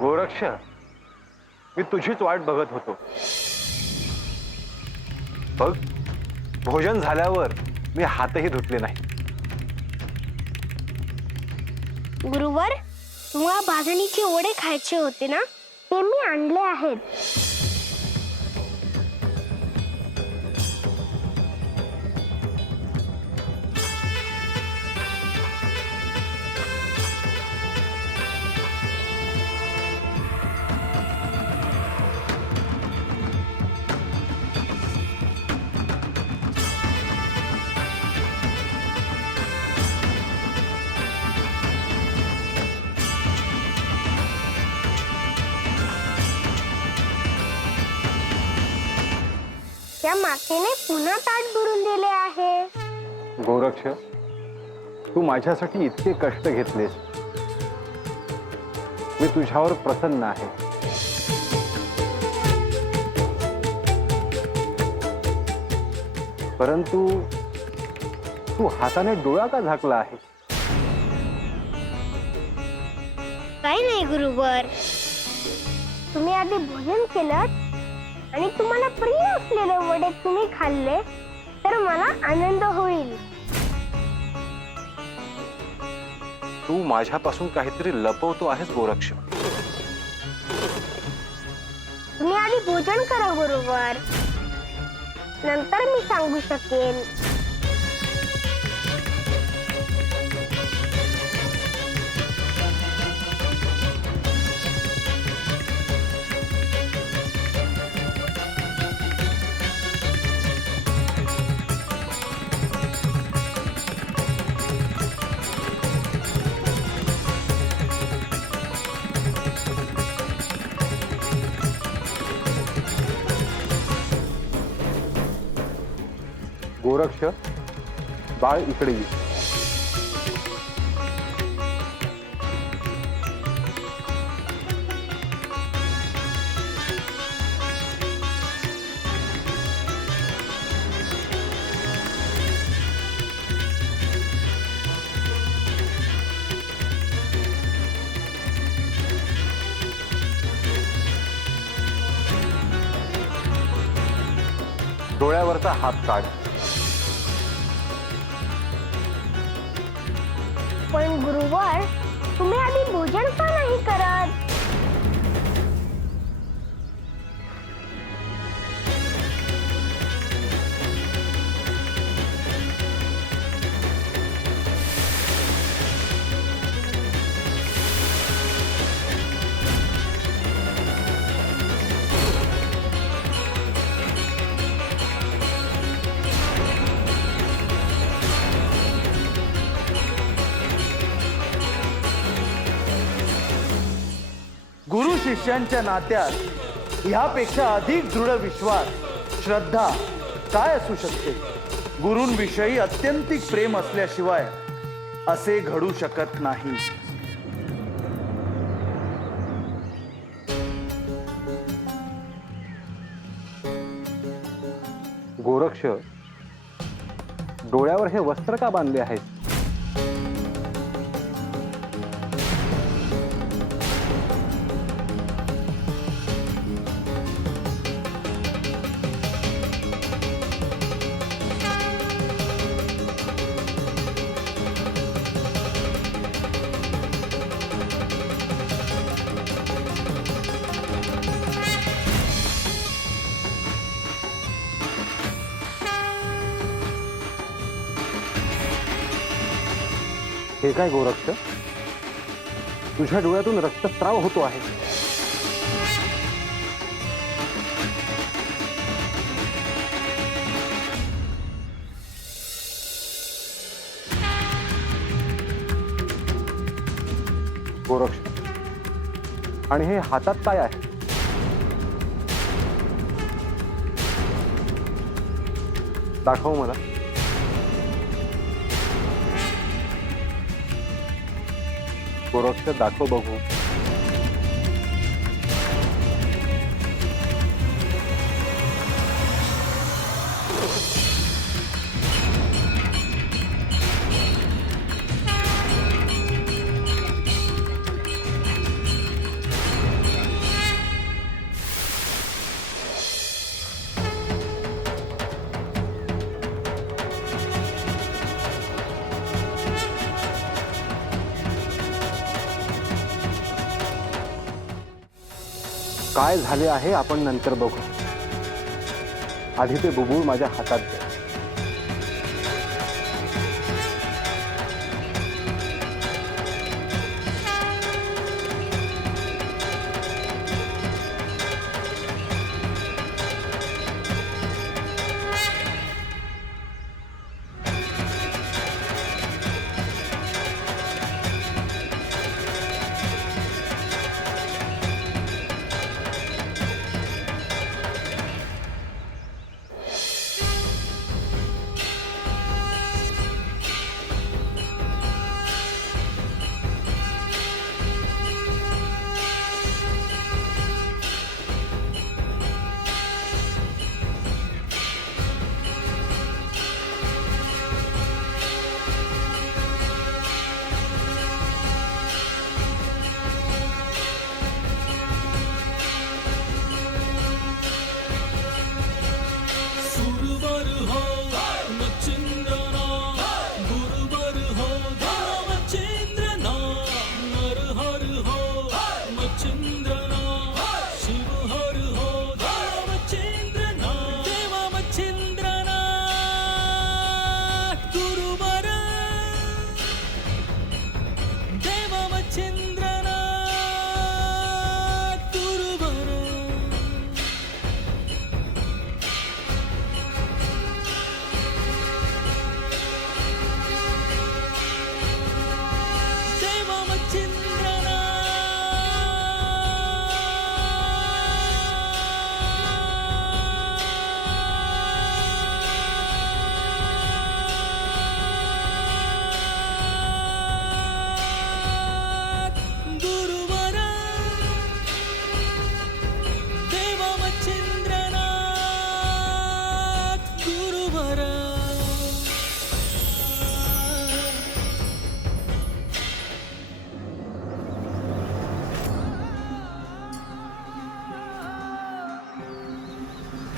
गोरक्ष, मी तुझीच वाट बघत होतो. बघ, भोजन झाल्यावर मी हातही धुतले नाही. गुरुवर, तुम्हाला भाजणीचे वडे खायचे होते ना, ते मी आणले आहेत. त्या मातेने पुन्हा ताट भरून दिले आहे. गोरक्ष, तू माझ्यासाठी इतके कष्ट घेतलेस, मी तुझ्यावर प्रसन्न आहे. परंतु तू हाताने डोळा का झाकला आहे? काही नाही गुरुवर, तुम्ही आधी भोजन केलं आणि तुम्हाला प्रिय असलेले वडे तुम्ही खाल्ले तर मला आनंद होईल. तू माझ्यापासून काहीतरी लपवतो आहेस गोरक्ष. तुम्ही आधी भोजन करा गुरुवर, नंतर मी सांगू शकेन. गोरक्ष, बाळ इकडे ये. डोळ्यावरचा हात काढ. पण गुरुवर, तुम्ही आधी भोजन का नाही करत? गुरु शिष्यांच्या नात्यात ह्यापेक्षा अधिक दृढ विश्वास, श्रद्धा काय असू शकते? गुरूंविषयी अत्यंतिक प्रेम असल्याशिवाय असे घडू शकत नाही. गोरक्ष, डोळ्यावर हे वस्त्र का बांधले आहेत? हे काय गोरक्ष, तुझ्या डोळ्यातून रक्तस्राव होतो आहे. गोरक्ष, आणि हे हातात काय आहे? दाखव मला. गोरक्ष, दाखव बघू. काय झाले आहे आपण नंतर बघू. आधी ते बुबुळ माझ्या हातात दे.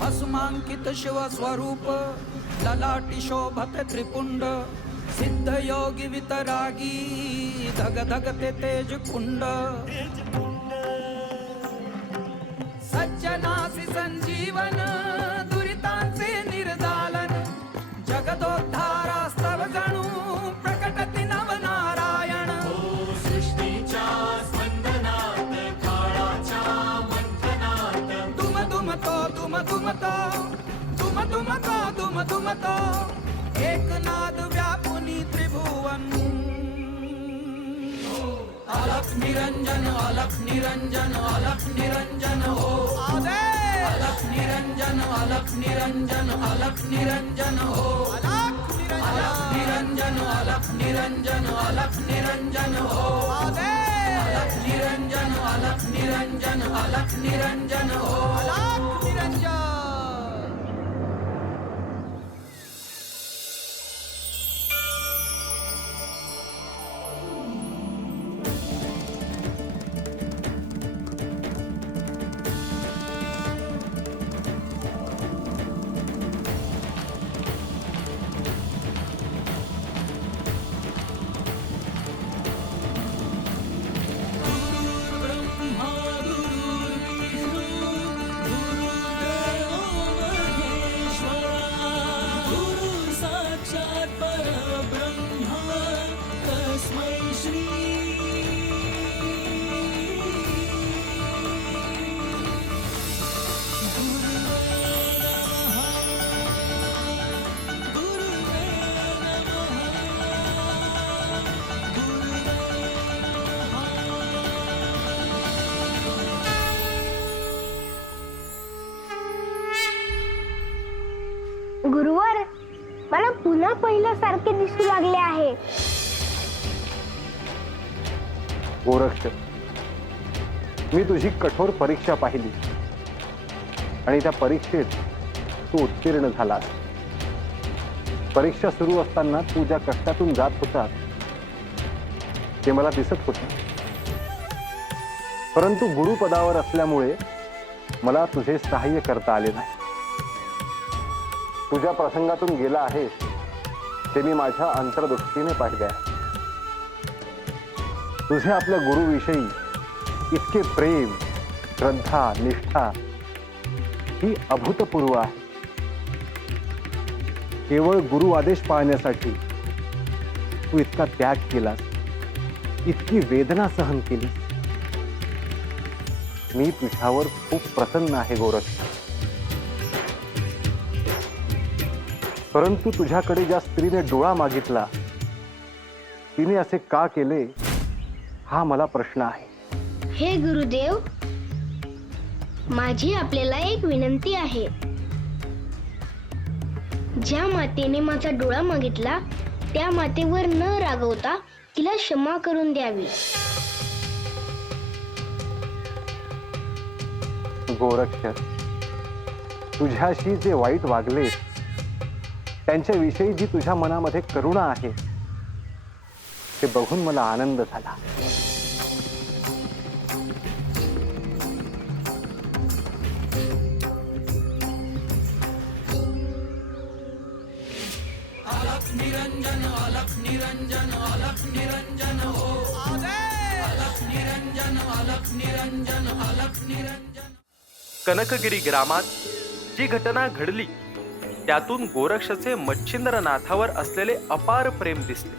भस्मांकित शिव स्वरूप ललाटी शोभत त्रिपुंड सिद्ध योगी वितरागी धग धगते तेज कुंड सज्जनासी संजीवन दुरितांचे निर्दालन जगदोद्धारास्तव जणू प्रकटति नवनारायण सृष्टीच्या स्पंदनात काळाच्या मंथनात दुम दुम तो दुम दुम तो दुम दुम तो दुम दुम तो एकनाद व्यापुनी त्रिभुवन अलख निरंजन अलख निरंजन अलख निरंजन हो आदे अलख निरंजन अलख निरंजन अलख निरंजन हो अलख निरंजन अलख निरंजन अलख निरंजन हो आदे अलख निरंजन अलख निरंजन अलख निरंजन हो अलख निरंजन पुन्हा पहिल्यासारखे दिसू लागले आहे. गोरक्ष, मी तुझी कठोर परीक्षा पाहिली आणि त्या परीक्षेत तू उत्तीर्ण झालास. परीक्षा सुरू असताना तू ज्या कष्टातून जात होता ते मला दिसत होते, परंतु गुरुपदावर असल्यामुळे मला तुझे सहाय्य करता आले नाही. तुझ्या प्रसंगातून गेला आहेस ते मी माझ्या अंतर्दृष्टीने पाहिले आहे. तुझे आपल्या गुरुविषयी इतके प्रेम, श्रद्धा, निष्ठा ही अभूतपूर्व आहे. केवळ गुरु आदेश पाळण्यासाठी तू इतका त्याग केलास, इतकी वेदना सहन केली. मी तुझ्यावर खूप प्रसन्न आहे गोरक्ष. परंतु तुझ्याकडे ज्या स्त्रीने डोळा मागितला तिने असे का केले हा मला प्रश्न आहे. हे गुरुदेव, माझी आपल्याला एक विनंती आहे. ज्या मातेने माझा डोळा मागितला त्या मातेवर न रागवता तिला क्षमा करून द्यावी. गोरक्ष, तुझ्याशी जे वाईट वागले त्यांच्याविषयी जी तुझ्या मनामध्ये करुणा आहे ते बघून मला आनंद झाला. अलख निरंजन अलख निरंजन अलख निरंजन हो अलख निरंजन अलख निरंजन अलख निरंजन. कनकगिरी ग्रामात जी घटना घडली त्यातून गोरक्षचे मच्छिंद्रनाथावर असलेले अपार प्रेम दिसले.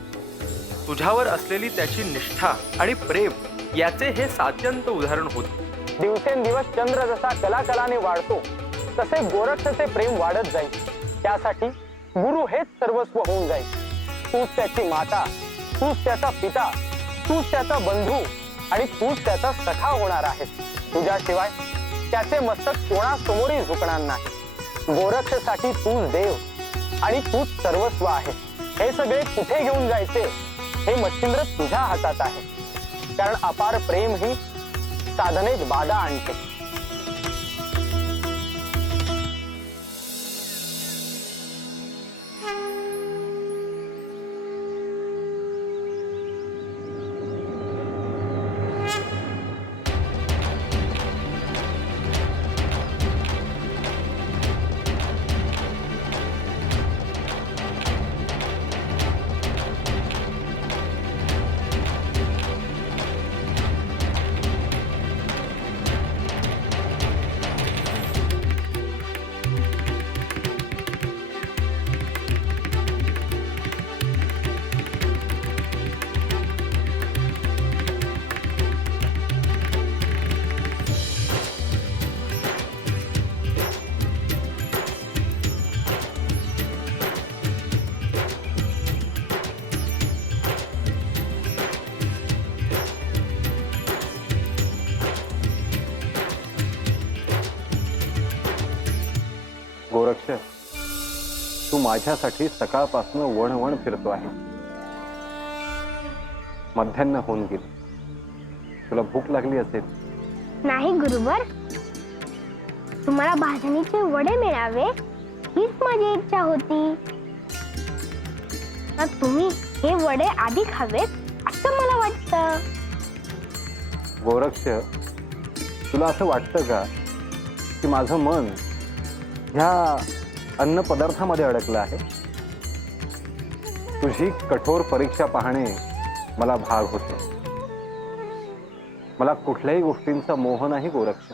तुझ्यावर असलेली त्याची निष्ठा आणि प्रेम याचे हे सात्यंत उदाहरण होते. दिवसेंदिवस चंद्र जसा कलाकलाने वाढतो तसे गोरक्षचे प्रेम वाढत जाईल. त्यासाठी गुरु हेच सर्वस्व होऊन जाईल. तूच त्याची माता, तूच त्याचा पिता, तूच त्याचा बंधू आणि तूच त्याचा सखा होणार आहेस. तुझ्याशिवाय त्याचे मस्तक कोणासमोरही झुकणार नाही. गोरक्षसाठी तूच देव आणि तूच सर्वस्व आहे. हे सगळे कुठे घेऊन जायचे हे मच्छिंद्र तुझ्या हातात आहे. कारण अपार प्रेम ही साधनेत बाधा आणते. गोरक्ष, तू माझ्यासाठी सकाळपासून वणवण फिरतो आहे. मध्यान्ह होऊन गेली. तुला भूक लागली असेल. नाही गुरुवर, तुम्हाला भाजणीचे वडे मिळावे हीच माझी इच्छा होती. तर तुम्ही हे वडे आधी खावेत असं मला वाटतं. गोरक्ष, तुला असं वाटतं का की माझं मन ह्या अन्न पदार्थामध्ये अडकलं आहे? तुझी कठोर परीक्षा पाहणे मला भाग होते. मला कुठल्याही गोष्टींचा मोह नाही गोरक्ष.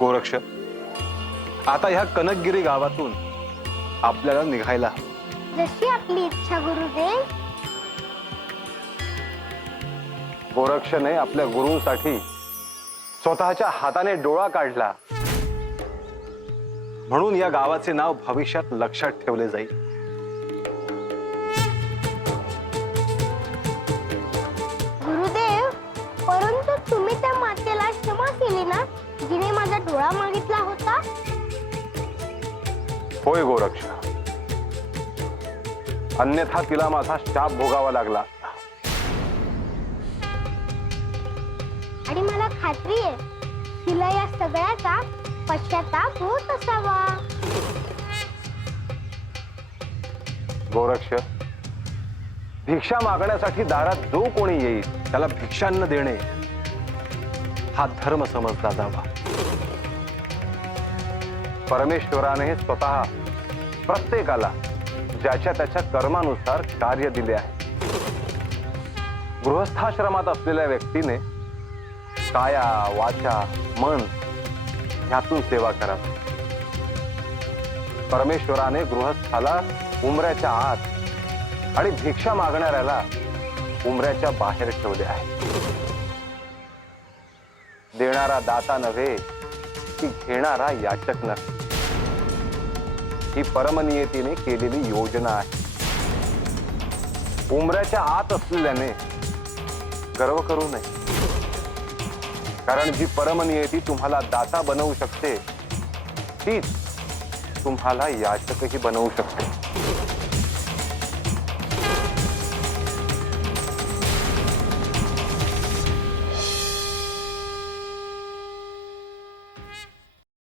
गोरक्ष, आता ह्या कनकगिरी गावातून आपल्याला निघायला. जशी आपली इच्छा गुरुदेव. गोरक्षने आपल्या गुरूंसाठी स्वतःच्या हाताने डोळा काढला, म्हणून या गावाचे नाव भविष्यात लक्षात ठेवले जाईल. गुरुदेव, परंतु तुम्ही त्या मातेला क्षमा केली ना, जिने माझा डोळा मागितला होता. होय गोरक्ष, अन्यथा तिला माझा शाप भोगावा लागला. आणि मला खात्री आहे तिला या सगळ्याचा पश्चाताप होत असावा. गोरक्ष, भिक्षा मागण्यासाठी दारात जो कोणी येईल त्याला भिक्षान्न देणे हा धर्म समजला जावा. परमेश्वराने स्वतः प्रत्येकाला ज्याच्या त्याच्या कर्मानुसार कार्य दिले आहे. गृहस्थाश्रमात असलेल्या व्यक्तीने काया, वाचा, मन ह्यातून सेवा करावी. परमेश्वराने गृहस्थाला उमऱ्याच्या आत आणि भिक्षा मागणाऱ्याला उमऱ्याच्या बाहेर ठेवले आहे. देणारा दाता नव्हे की घेणारा याचक नव्हे. ही परमनियतीने केलेली योजना आहे. उमऱ्याच्या आत असलेल्याने गर्व करू नये, कारण जी परमनियती तुम्हाला दाता बनवू शकते तीच तुम्हाला याचकही बनवू शकते.